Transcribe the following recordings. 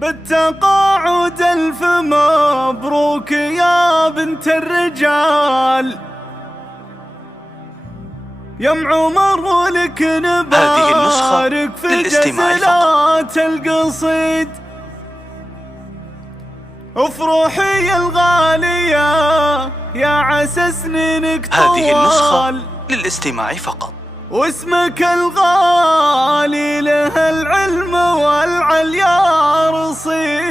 بالتقاعد ألف مبروك يا بنت الرجال، يا ام عمر ولك نبارك في جزلات القصيد. افرحي الغالية يا عسى سنينك طوال، هذه النسخة للاستماع فقط. واسمك الغالي له العلم والعليا رصيد.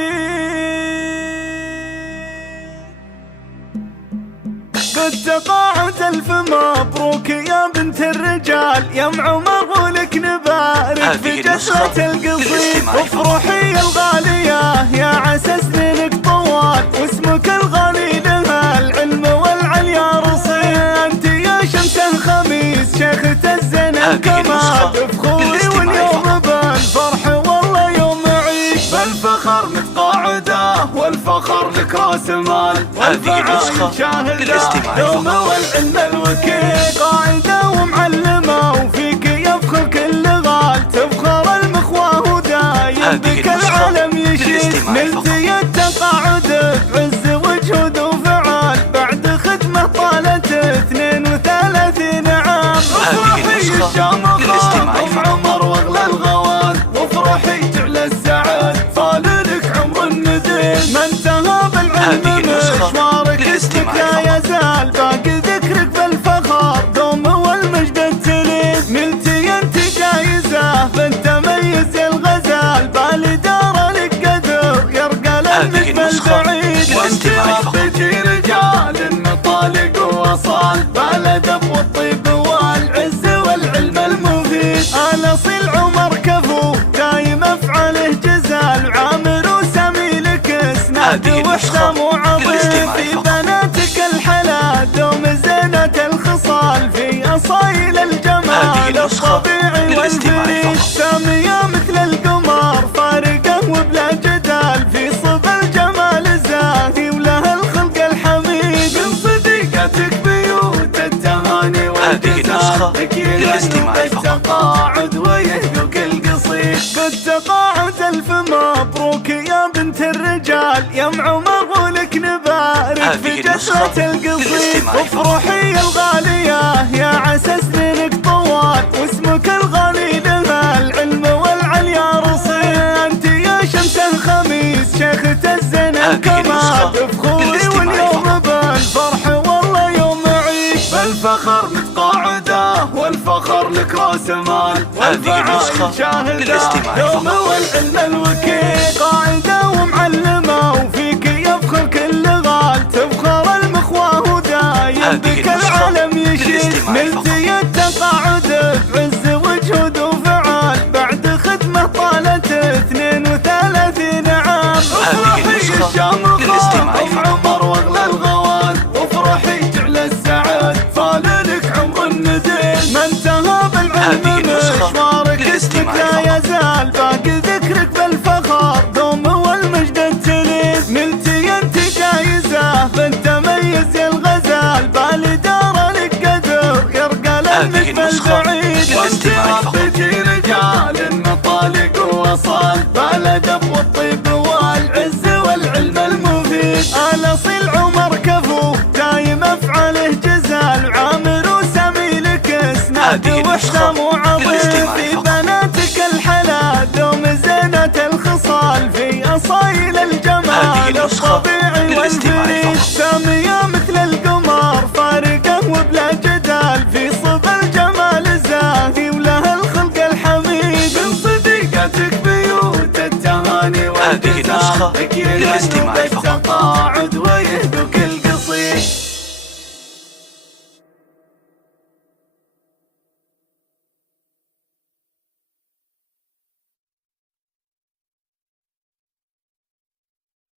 بالتقاعد ألف مبروك يا بنت الرجال، يا ام عمر ولك نبارك في جسرة القصيد. افرحي الغالية يا عسى سنينك طوال، واسمك الغالي له العلم والعليا رصيد. انت يا شمس الخميس شيخة الزنا كما تفخري، واليوم بالفرح والله يوم عيد. بالفخر متقاعده والفخر لك راس مال، والفعال شاهده دوم والعلم الوكيل. قاعده ومعلمه وفيك يفخر كل غال، تفخر المخواه ودايم بك العالم يشيد. نلتي التقاعد بعز وجهود وفعال، بعد خدمه طالت 32 عام. افرحي الشامخه ام عمر واغلى الغوال، وافرحي تعلى السعاد فالك عمر النديد. ما انتهى بالعلم مشوارك اسمك لا يزال، باقي ذكرك بالفخر دوم والمجد التليد. نلتي انت جايزه بالتميز يا الغزال، بالي دار لك قدر يرقى للنجم البعيد. وانت ربيتي رجال مطالق ووصال، بالادب والطيب والعز والعلم المفيد. الاصيل عمر كفو دايم افعاله جزال، عامر وسامي لك اسناد وحسام وعظيم. في بناتك الحلا دوم زينة الخصال، في اصايل الجمال الطبيعي والفريد. سامية مثل القمر فارقة وبلا جدال، في صب الجمال زاهي وله الخلق الحميد. من صديقتك بيوت التهاني والجزال، للاستماع بالتقاعد ويهدوك القصيد. بالتقاعد ألف مبروك يا بنت الرجال، يا ام عمر ولك نبارك في جسرة القصيد. افرحي الغالية يا عسى سنينك طوال، واسمك الغالي له العلم والعليا رصيد. انت يا شمس الخميس شيخة الزنا كما تفخري، واليوم بالفرح والله يوم عيد. بالفخر متقاعده والفخر لك راس مال، والفعال شاهده دوم والعلم الوكيل. قاعده ومعلمه وفيك يفخر كل غال، تفخر المخواه ودايم بك العالم يشيد. نلتي التقاعد بعز وجهود وفعال، بعد خدمه طالت 32 عام. افرحي الشامخه ام عمر واغلى الغوال، وافرحي تعلى السعاد فالك عمر النديد. ما انتهى بالعلم مشوارك اسمك لا يزال، باقي ذكرك بالفخر دوم والمجد التليد. نلتي انت جايزه بالتميز يا الغزال، بالي دار لك قدر يرقى للنجم البعيد. وانت ربيتي رجال مطالق ووصال، بالادب والطيب والعز والعلم المفيد. الاصيل عمر كفو دايم افعاله جزال، عامر وسامي لك اسناد وحسام وعظيم. في بناتك الحلا دوم زينة الخصال، في اصايل الجمال الطبيعي والفريد. سامية مثل القمر فارقة وبلا جدال، في صب الجمال زاهي وله الخلق الحميد. من صديقتك بيوت التهاني والجزال، للاستماع فقط.